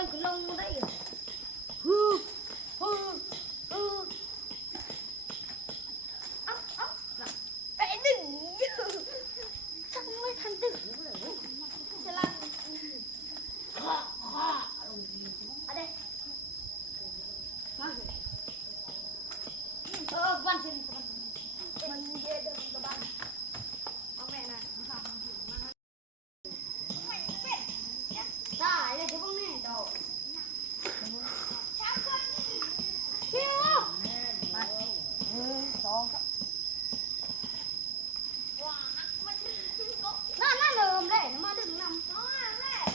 lên cái lông đấy vẽ đừng sao mới thành tử sẽ làm ở đây văn xin mình về được các bạn mẹ này đây là cái bông này đồ nó lườm đấy nó mà đừng nằm nó đấy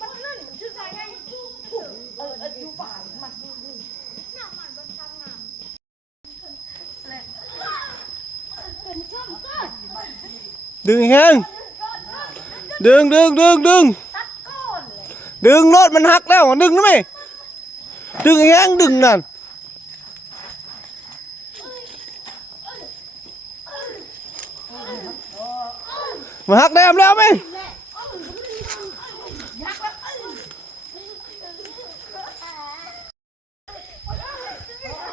มันนั่นมันชื่ออะไรไงอยู่ฝ่ายมันดูหน้ามันทำงานเป็นช่องก็ดึงแห้งดึงรถมันหักแล้วดึงนะไหมดึงแห้งดึงนั่นมันหักได้แล้วไหม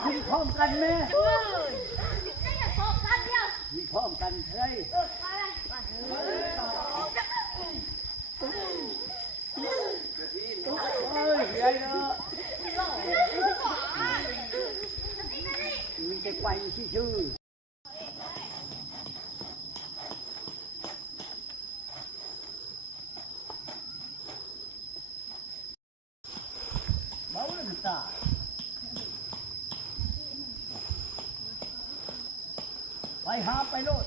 มีพร้อมกันไหมมีพร้อมกันใช่มีแต่ไปชื่อเมาแล้วมันตายไปหาไปโลด